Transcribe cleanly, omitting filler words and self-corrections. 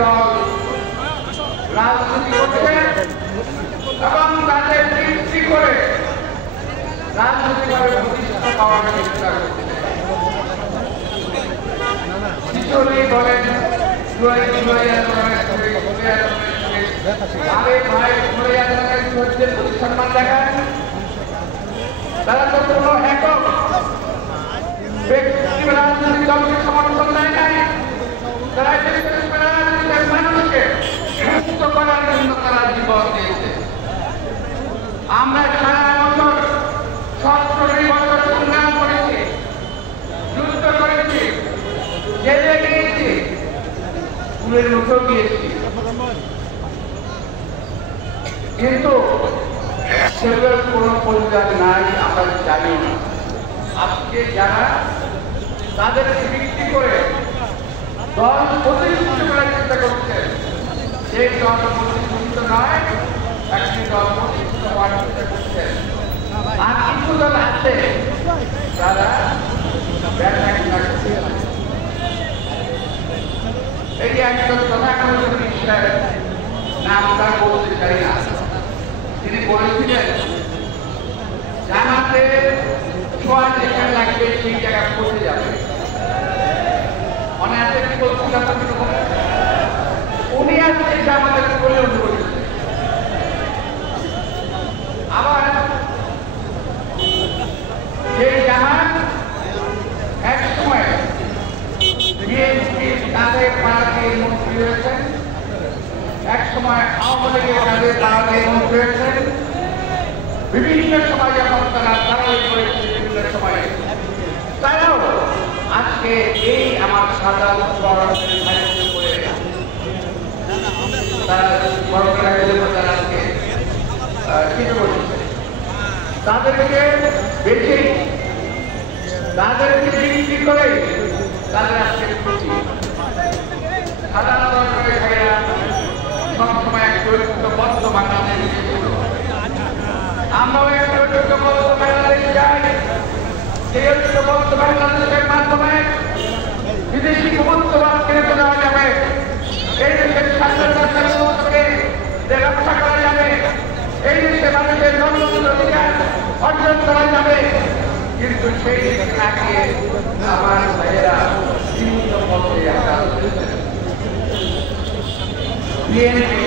দল রাজনীতি করছে এবং তাদের বৃদ্ধি করে রাজনৈতিকভাবে প্রতিষ্ঠা পাওয়ার চেষ্টা করছে। কিশোরী বলেন আরে ভাই ধৈর্যের প্রতি সম্মান দেখায়। তারা তো কোনো একক ব্যক্তি রাজনৈতিক দলকে সমর্থন দেয় নাই, তারা রাজনীতির মানুষকে মুক্ত করার জন্য তারা জীবন দিয়েছে। আমরা সারা বছর 17 বছর সংগ্রাম করেছি, যুদ্ধ করেছি, জেলে গিয়েছি, স্কুলের মুখেও গিয়েছি, কিন্তু সেগুলোর কোনো পরিবার নাই, আমরা জানি না। আজকে যারা তাদেরকে বিক্রি করে দল প্রতিষ্ঠিত করার চেষ্টা করছেন, সেই দল প্রতিষ্ঠিত নয়, একটি দল প্রতিষ্ঠিত হওয়ার চেষ্টা করছেন। আর কিছু দল আছে যারা এই একজন তথাকথিত বিষয়ের নামটা বলতে চাই না, তিনি বলেছিলেন জামাতে ছোঁয়া যেখানে লাগবে সেই জায়গা পৌঁছে যাবে। মনে আছে কি বলছিলাম? উনি আজকে জামাতের বলে উঠে বলেছেন। আবার সেই জামাত এক সময় বিএনপি তাদের পাড়াতে মন্ত্রী হয়েছেন, এক সময় আওয়ামী লীগের তাদের পাড়াতে মন্ত্রী হয়েছেন। বিভিন্ন সময় যখন তারা দাঁড়াই করেছে, বিভিন্ন সময়ে তারাও আজকে এই আমার সাধারণ করে তারা তারা আজকে ঠিক করেছে। তাদেরকে বেছে তাদেরকে বিক্রি করে তাদের আজকে খুশি। সাধারণ ভাইরা সবসময় এক ঐক্যবদ্ধ বাংলাদেশ ছিল। আমরাও এক ঐক্যবদ্ধ বাংলাদেশ চাই। সেই ঐক্যবদ্ধ বাংলাদেশের মাধ্যমে বিদেশি প্রভুত্ববাদ কেড়ে দেওয়া যাবে, এই দেশের স্বাধীনতাকে রক্ষা করা যাবে, এই দেশে মানুষের জন্মগত অধিকার অর্জন করা যাবে। কিন্তু সেই দিকে না গিয়ে আমার ভাইয়েরা বিভিন্ন পথে বিএনপি